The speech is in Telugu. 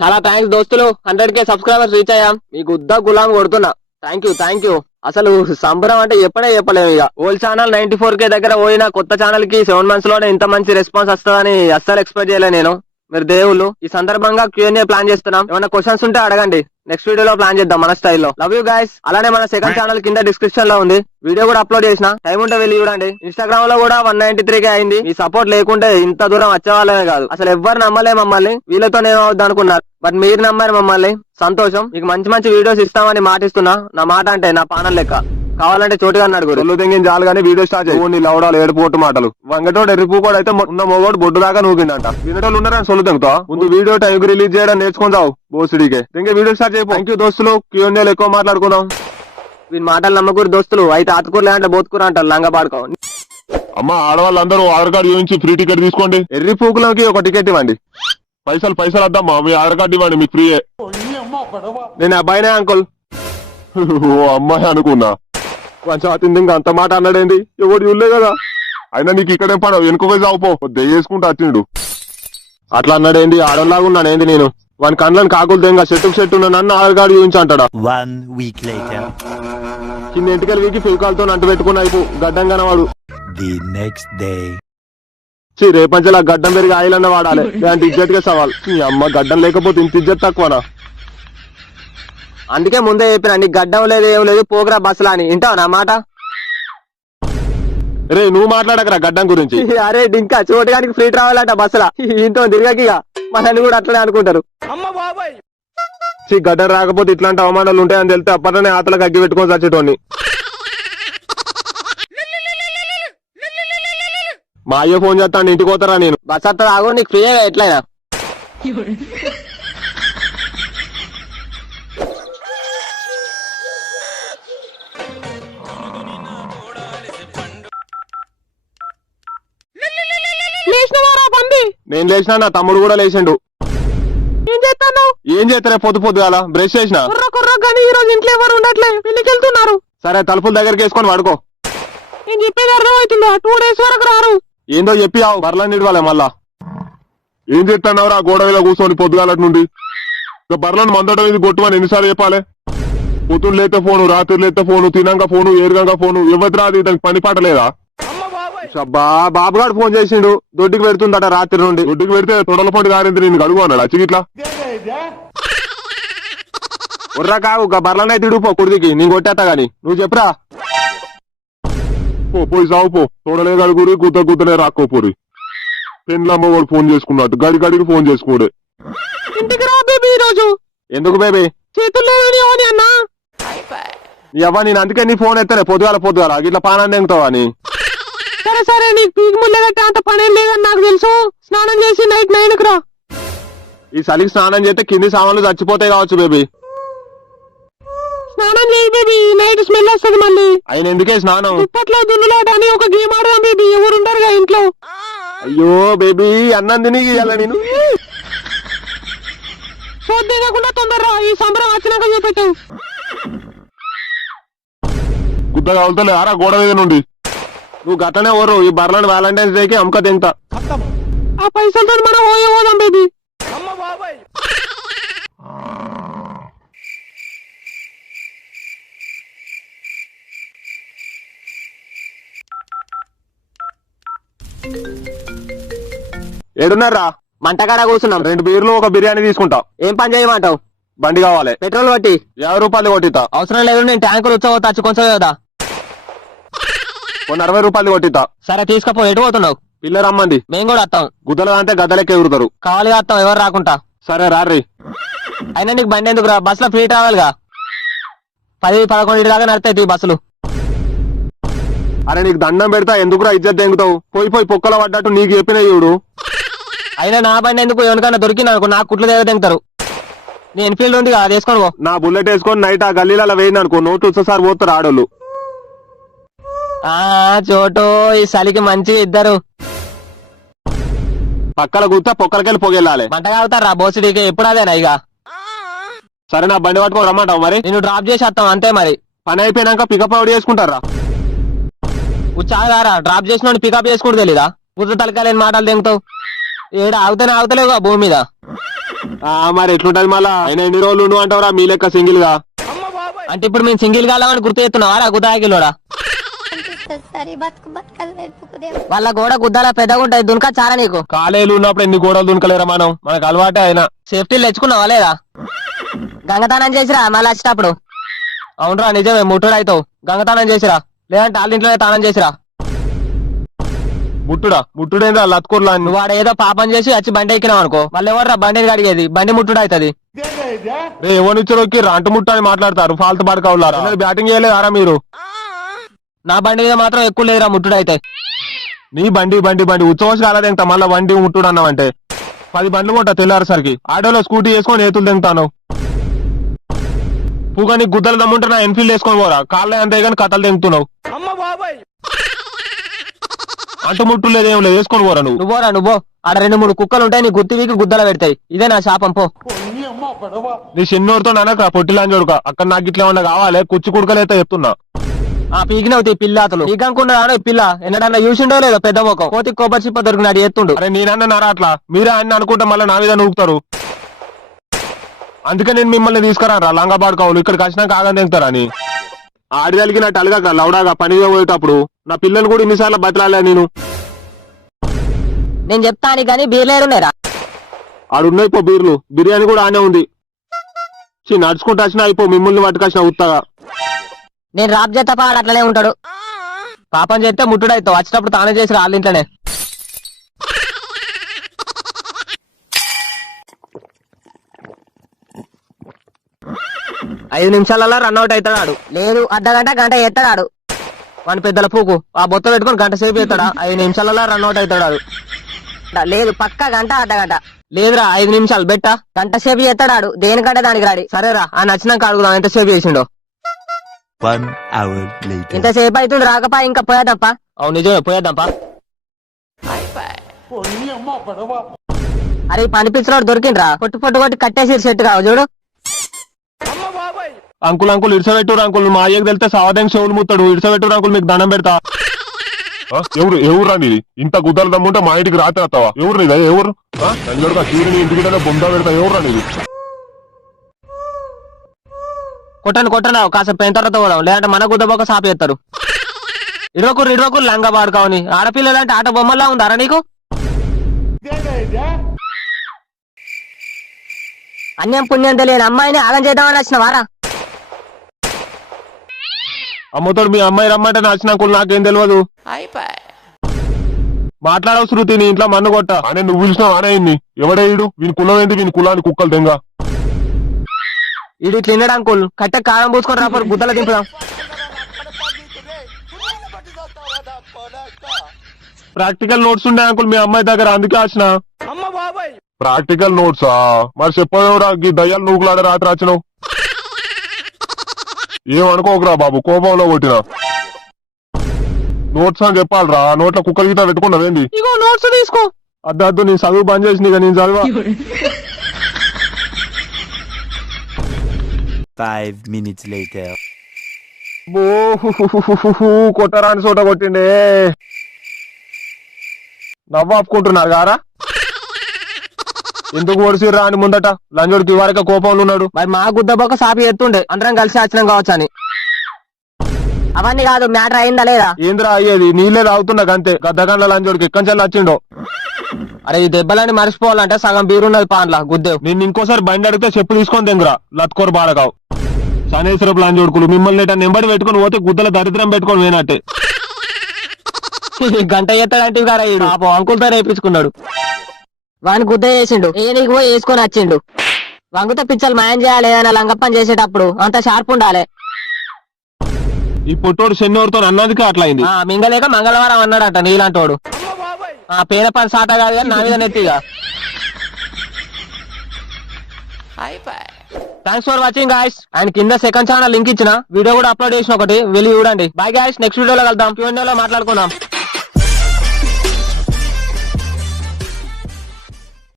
చాలా థ్యాంక్స్ దోస్తులు, 100K సబ్స్క్రైబర్స్ రీచ్ అయ్యాం. మీకు ఉద్దా గులాం కొడుతున్నా. Thank you. అసలు సంబరం అంటే ఎప్పుడే చెప్పలేము. ఇక ఓల్డ్ ఛానల్ 94K దగ్గర పోయిన కొత్త ఛానల్ కి 7 months లోనే ఇంత మంచి రెస్పాన్స్ వస్తుందని అస్సలు ఎక్స్పెక్ట్ చేయలే నేను. మీరు దేవుళ్ళు. ఈ సందర్భంగా Q&A ప్లాన్ చేస్తున్నాం. ఏమైనా క్వశ్చన్స్ ఉంటే అడగండి, నెక్స్ట్ వీడియోలో ప్లాన్ చేద్దాం మన స్టైల్లో. Love you guys. అలానే మన సెకండ్ ఛానల్ కింద డిస్క్రిప్షన్ లో ఉంది, వీడియో కూడా అప్లోడ్ చేసిన, టైం ఉంటే వెళ్ళి చూడండి. ఇన్స్టాగ్రామ్ లో కూడా 193K అయింది. మీ సపోర్ట్ లేకుంటే ఇంత దూరం వచ్చేవాళ్ళమే కాదు. అసలు ఎవ్వరు నమ్మలే మమ్మల్ని, వీళ్ళతో ఏమవుద్ది అనుకున్నారు, బట్ మీరు నమ్మారు మమ్మల్ని. సంతోషం. మీకు మంచి మంచి వీడియోస్ ఇస్తామని మాటిస్తున్నా. నా మాట అంటే నా పానం లెక్క. కావాలంటే చోటుగా అన్నాడు ఒళ్ళు తెంగిన చాలు గానీ వీడియో స్టార్ట్ చేయండి. లవడాలు ఏడుపోటు మాటలు వంగటోడు ఎర్రిపోడు అయితే ఉన్న మొగోడు బొడ్డు దాకా నూకిందంట. వినటోళ్ళు ఉన్నారని సొల్లు తెంగుతా. ముందు వీడియో టైంకి రిలీజ్ చేయడం నేర్చుకుందావు బోసిడికే. ఇంకా వీడియో స్టార్ట్ చేయకు. థ్యాంక్ యూ దోస్తులు. Q&A ఎక్కువ మాట్లాడుకుందాం. వీని మాటలు నమ్మకూరు దోస్తులు. అయితే ఆతుకూరలే అంటే బోతుకూర అంటారు లంగా పాడుకో. అమ్మ ఆడవాళ్ళందరూ ఆధార్ కార్డు చూపించి ఫ్రీ టికెట్ తీసుకోండి. ఎర్రి పూకులకి ఒక టికెట్ ఇవ్వండి. పైసలు వద్దమ్మా, మీ ఆధార్ కార్డు ఇవ్వండి, మీకు ఫ్రీయే. నేను అబ్బాయినే అంకుల్. ఓ అమ్మాయి అనుకున్నా. పంచాయతీ ఇంకా అంత మాట అన్నాడేంది, ఎవడు చూడలే కదా. అయినా నీకు ఇక్కడే పడ వెనుక చావుపో, దయ్యేసుకుంటా వచ్చిండు. అట్లా అన్నాడేంది, ఆడోళ్ళలాగా ఉన్నానేంది నేను. వాని కళ్ళని కాకులు తెంగ చెట్టు నన్ను ఆధార్ కార్డు చూపించి అంటాడా. 1 week later. కింద ఇంటికెళ్ళి వీకి ఫిల్కాలతో అంటు పెట్టుకున్న అయిపో గడ్డం కనవాడు. The next day. రేపంచలా గడ్డం పెరిగి ఆయిలన్న వాడాలి, ఇలాంటి ఇజ్జత్ గా సవాల్. ఈ అమ్మ గడ్డం లేకపోతే ఇంత ఇజ్జత్ తక్కువనా. అందుకే ముందే చెప్పినా, నీకు గడ్డం లేదు ఏం లేదు, పోగ్రా బస్సులా అని. వింటావు నా మాట. రే నువ్వు మాట్లాడకరా గడ్డం గురించి. అరే ఇంకా చోటుగానికి ఫ్రీ ట్రావెల్ అంట బస్సులా. ఇంతో తిరగకిగా మనల్ని కూడా అట్లనే అనుకుంటారు. గడ్డం రాకపోతే ఇట్లాంటి అవమానాలు ఉంటాయని తెలితే అప్పట్లోనే ఆతలకు అగ్గి పెట్టుకొని చచ్చేటోని. మా అయ్యో ఫోన్ చేస్తాను, ఇంటికి పోతారా నేను. బస్ అత్త ఆగో, నీకు ఫ్రీ ఎట్లయినా. నేను లేచినా, నా తమ్ముడు కూడా లేచిండు. ఏం చేస్తారా పొద్దుగాల బ్రష్ చేసిన. ఇంట్లో ఎవరు ఉండట్లే, పెళ్లికెళ్తున్నారు. సరే తలుపుల దగ్గరికి వేసుకొని పడుకో. నేను చెప్పేది అర్థమవుతుందా, 2 days వరకు రారు. ఏందో చెప్పి బర్లని ఇవ్వాలి మళ్ళా. ఏం చేస్తానవరా గోడ మీద కూర్చొని పొద్దుగాలటి నుండి. బర్లను మందడం ఇది కొట్టుమని ఎన్నిసార్లు చెప్పాలి. పొద్దున్న లేతే ఫోను, రాత్రి లేతే ఫోను, తినంగా ఫోను, ఏరుగంగా ఫోను. ఎవరి రాదు దానికి పని పాట లేదా. బాబుగాడు ఫోన్ చేసిండు, దొడ్డికి పెడుతుందట రాత్రి నుండి. దొడ్డికి పెడితే తొడల పొంటి గారింది నేను అడుగు అన్నాడు అచ్చిగిట్లా. ఉర్రా కావు బర్లనే తిడుపో కుడికి, నేను కొట్టేస్తా గాని. నువ్వు చెప్పురా. పోయి సావు పో. తొడలే గడుగురి గుద్దలే రాక్కోపోరి. పెండ్లమ్మ వాడు ఫోన్ చేసుకున్నట్టు గడికి ఫోన్ చేసుకోడే. ఇంటికి రా బేబీ ఈరోజు. ఎందుకు బేబీ? చేతుల్లో అన్నా ఇవ్వ. నేను అందుకే నీ ఫోన్ ఎత్తలే పొద్దుగాల ఇట్లా పానాన్ని ఎంగుతావా అని. సరే నీకు పీకి ముళ్ళగట్టే అంత పని లేదని నాకు తెలుసు. స్నానం చేసి నైట్ 9కి రా. ఈ చలికి స్నానం చేస్తే కింది సామాన్లు చచ్చిపోతాయి కావచ్చు బేబీ. స్నానం చేయి బేబీ, నైట్ స్మెల్ వస్తుంది మళ్ళీ. ఆయన ఎందుకే స్నానం? ఇప్పట్లో దున్నులాట అని ఒక గేమ్ ఆడదాం బేబీ, ఎవరు ఉండరుగా ఇంట్లో. అయ్యో బేబీ అన్నం తిని నేను చూడకుండా తొందరరా, ఈ సంబరం వచ్చినాక చూపెట్టావు. గుద్దగా అవుతలే ఆరా గోడ మీద నుండి. నువ్వు గతనే ఓరు, ఈ బర్లను వ్యాలంటైన్స్ డేకి అమ్మక తింటా. ఆ పైసలతో మనం పోదాం బేబీ. ఏడున్నారా? మంటకాడ కూర్చున్నాం. 2 బీర్లు 1 బిర్యానీ తీసుకుంటా. ఏం పని చేయమంటావు? బండి కావాలి. పెట్రోల్ కొట్టి 50 రూపాయలు కొట్టితా. అవసరం లేదు, నేను ట్యాంకులు వచ్చి కొంచెం కదా. 40 రూపాయలు కొట్టితా. సరే తీసుకపో. ఎటు పోతున్నావు? పిల్లలు రమ్మంది. మేము కూడా వస్తాం. గుద్దలు అంటే గద్దలెక్క ఎగురుతారు. కావాలి వస్తాం, ఎవరు రాకుంటా. సరే రారీ. అయినా నీకు బండి ఎందుకు రా, బస్సులో ఫ్రీ ట్రావెల్ గా. 10-11 దాకా నడతాయి బస్సులు. అరే నీకు దండం పెడతా, ఎందుకురా ఇజ్జత్ దెంగుతావు. పోయి పొక్కల పడ్డట్టు నీకు చెప్పిన చూడు. అయినా నా బండి ఎందుకు, ఎవరికైనా దొరికింది అనుకో నాకు కుట్లు దెంగుతారు. నీ ఎన్ఫీల్డ్ ఉంది అది వేసుకొని పో. నా బుల్లెట్ వేసుకొని నైట్ ఆ గల్లీలలో వేయింది అనుకో, నోటు వచ్చేసారి పోతారు ఆడోళ్ళు. చోటు ఈ చలికి మంచి ఇద్దరు పక్కల కూర్చో, పొక్కలకెళ్ళి పొగెళ్ళాలి. మంట కాగుతారా బోసిడీకి ఎప్పుడు అదేనా ఇక. సరే నా బండి పట్టుకో రమ్మంటావు మరి. నేను డ్రాప్ చేసి వస్తాం అంతే మరి. పని అయిపోయినాక పికప్ అవుట్ చేసుకుంటారా. ఉచ్చాగారా డ్రాప్ చేసిన పికప్ చేసుకుంటూ తెలీదా. పుట్టు తలకాలేని మాటలు తెంగుతావు. ఏడా ఆగుతూనే ఆగుతలేవుగా భూమి మీద. మరి ఎట్లుంటది మళ్ళా ఆయన ఎన్ని రోజులు ఉండు అంటావురా మీ లెక్క సింగిల్ గా? అంటే ఇప్పుడు మేము సింగిల్ కాలామని గుర్తు చేస్తున్నావా గుద్దాకిలోడా? వాళ్ళ గోడ గుద్దాల పెద్దగా ఉంటాయి, దునక చాలా నీకు. కాలేలు ఉన్నప్పుడు ఎన్ని గోడలు దునకలేరా మనం, మనకు అలవాటే అయినా. సేఫ్టీ తెచ్చుకున్నావా లేదా? గంగతానం చేసిరా మళ్ళీ వచ్చేటప్పుడు. అవునరా నిజమే, ముట్టుడు అవుతావు. గంగతానం చేసిరా, లేదంటే వాళ్ళ ఇంట్లోనే తానం చేసిరా. ముట్టుడేంద్రా లత్కూర్లా? నువ్వు వాడు ఏదో పాపం చేసి వచ్చి బండి ఎక్కినావు అనుకో, మళ్ళీ ఎవర్రా బండిని అడిగేది? బండి ముట్టుడు అవుతుంది. ఎవరిచ్చారోకి అంటు ముట్టు అని మాట్లాడతారు, ఫాల్తు పడకవులారా? బ్యాటింగ్ చేయలేదారా మీరు? నా బండి మీద మాత్రం ఎక్కువ లేదురా ముట్టుడు అయితే. నీ బండి ఉత్సవం కాలేదంతా మళ్ళా బండి ముట్టుడు అన్నావంటే 10 బండ్లు కొంటా తెల్లారేసరికి. ఆటోలో స్కూటీ వేసుకొని ఏతులు తింటాను. పూగా నీకు గుద్దలు దమ్ముంటే నా ఎన్ఫీల్డ్ వేసుకొని పోరా, కాళ్ళే అంతే కానీ కథలు తెంగుతున్నావు. అంటు ముట్టు లేదేం లేదు, వేసుకొని పోరా నువ్వు. నువ్వు ఆడ 2-3 కుక్కలు ఉంటాయి, నీ గుత్తి వీకి గుద్దలు పెడతాయి. ఇదే నా శాపం పో. నీ చిన్నోడితో నానక పొట్టిలాని చూడక, అక్కడ నాకు ఇట్లా ఏమన్నా కావాలి కుచ్చి కుడకలైతే చెప్తున్నా. పీకినవుతాయి పిల్లాతలు. పీకనుకున్నాడు పిల్ల ఎన్నడన్నా చూసిండో లేదో పెద్ద మొఖం కోతి కొబ్బరి చిప్ప దొరికినాడు ఎత్తుండు. అరే నేనన్నారా అట్లా, మీరే ఆయన అనుకుంటే మళ్ళీ నా మీద నూకుతారు. అందుకే నేను మిమ్మల్ని తీసుకురారా లంగాబాడు కావులు, ఇక్కడికి వచ్చినాక ఆగం తెంగుతారని. ఆడిదలికి నా టలుగా లౌడాగా పని పోయేటప్పుడు నా పిల్లలు కూడా ఇన్నిసార్లు బతలాలే నేను చెప్తాను కానీ బీర్లేరున్నారా? ఆడున్నాయి పో బీర్లు, బిర్యానీ కూడా ఆనే ఉంది. నడుచుకుంటూ వచ్చినా అయిపో, మిమ్మల్ని పట్టుకొచ్చిన ఉత్తగా. నేను రాప్ చేత పాడు అట్లనే ఉంటాడు. పాపం చేస్తే ముట్టుడు అవుతావు, వచ్చేటప్పుడు తానే చేసి వాళ్ళ ఇంట్లోనే. 5 నిమిషాలలో రన్అట్ అవుతాడు. లేదు అర్ధగంట గంట ఎత్తాడు వాని పెద్దల పూకు. ఆ బొత్త పెట్టుకుని గంట సేపు ఎత్తాడా? 5 నిమిషాలలో రన్అట్ అవుతాడు. లేదు పక్క గంట అర్ధగంట లేదురా 5 నిమిషాలు బెట్ట గంట సేపు ఎత్తాడు. దేనికంటే దానికి రాడి. సరేరా ఆ నచ్చినాక అడుగుదాం ఎంత సేపు చేసిండో. 1 hour later. ఇంతసేపు అవుతుంది రాకపా, ఇంకా పోయేద్దాంపా. అవును నిజమే పోయేద్దాంపా. అరే పని పిచ్చిలోడు దొరికిండ్రా, పొట్టు కొట్టి కట్టేసి సెట్ కావు చూడు. అంకుల్ ఇడిసబెట్టురు అంకుల్, మా అయ్యకు తెలితే సావదాం చెవులు ముత్తాడు. ఇడిసబెట్టురు అంకుల్, మీకు దండం పెడతా. ఎవరు రాని ఇంత గుద్దలు దమ్ముంటే మా ఇంటికి రాత్రి వస్తావా? ఎవరు నీదా? ఎవరు ఇంటికి బొందా పెడతా? ఎవరు రాని? కొట్టండి కాసేపు పోయిన తర్వాత పోదాం, లేదంటే మన గుద్దబొక్క సాపేస్తారు. ఇడవకురు లంగా పాడుకోవని. ఆడపిల్లలంటే ఆట బొమ్మల్లా ఉందారా నీకు? అన్యం పుణ్యం తెలియని అమ్మాయిని ఆగం చేద్దామని వచ్చిన వారా? అమ్మతోడు మీ అమ్మాయి రమ్మంటే నచ్చిన అంకుల్ నాకేం తెలియదు. మాట్లాడవు శృతి, నీ ఇంట్లో మన్ను కొట్ట అనే నువ్వు పిలిచినావు అనేయింది. ఎవడే ఈడు? వీని కులం ఏంది? వీని కులాన్ని కుక్కలు దెంగ. ఇది తిన్నాడు అంకుల్, కట్టె కారం పూసుకొని రాపరు గుద్దల దింపుదాం. ప్రాక్టికల్ నోట్స్ ఉండే అంకుల్ మీ అమ్మాయి దగ్గర, అందుకే వచ్చిన. ప్రాక్టికల్ నోట్సా? మరి చెప్పరా ఈ దయ్యాలు నూకులాడే రాత్రి వచ్చినావు. ఏమనుకోకరా బాబు, కోపంలో కొట్టినా. నోట్స్ అని చెప్పాలరా, నోట్ల కుక్కర్ గీత పెట్టుకున్నావేంది? ఇగో నోట్స్ తీసుకో. అద్దు నీ చదువు బంద్ చేసి నేను చదివా. 5 minutes later. కొట్టరాని చోట కొట్టిండే. నవ్వాపుకుంటున్నారు గారా? ఎందుకు ఓడిసిర్రా అని ముందట లంజోడికి వరకే కోపంలో ఉన్నాడు. మరి మా గుద్దబొక్క సాపి ఎత్తుండే, అందరం కలిసి వచ్చినాం కావచ్చు అని. అవన్నీ కాదు, మ్యాటర్ అయిందా లేదా? ఏంద్రా అయ్యేది? నీళ్ళే తాగుతున్నా గంతే. గద్దగండ్ల లంజోడికి ఎక్కంచెల్లి వచ్చిండో. అరే ఈ దెబ్బలని మర్చిపోవాలంటే సగం బీరున్నది పాన్లా గుద్దేవు. నేను ఇంకోసారి బండి అడిగితే చెప్పు తీసుకొని తెంగురా, లత్కోరు బాడగావు. శనేశ్వరపు లంజోడుకులు మిమ్మల్ని నెంబడి పెట్టుకుని పోతే గుద్దల దరిద్రం పెట్టుకొని పోయినట్టే. గంట ఎత్తాడంటే గారా ఈడు అంకుల్తో రేపించుకున్నాడు. వాని గుద్ద చేసిండు, నీకు పోయి వేసుకొని వచ్చిండు. వంగుతో పిచ్చలు మాయం చేయాలి ఏదైనా లంగప్పని చేసేటప్పుడు, అంత షార్ప్ ఉండాలి. ఈ పొట్టోడు శనివారితో అన్నదికే అట్లా అయింది. మింగలేక మంగళవారం అన్నాడట నీలాంటోడు. పేద పని సాట కాదు కానీ నా మీద నెత్తిగా. Thanks for watching guys. And కింద సెకండ్ ఛానల్ లింక్ ఇచ్చిన వీడియో కూడా అప్లోడ్ చేసిన ఒకటి వెళ్ళి చూడండి. బై గాయ్స్, నెక్స్ట్ వీడియోలో కలుద్దాం, Q&A లో మాట్లాడుకుందాం.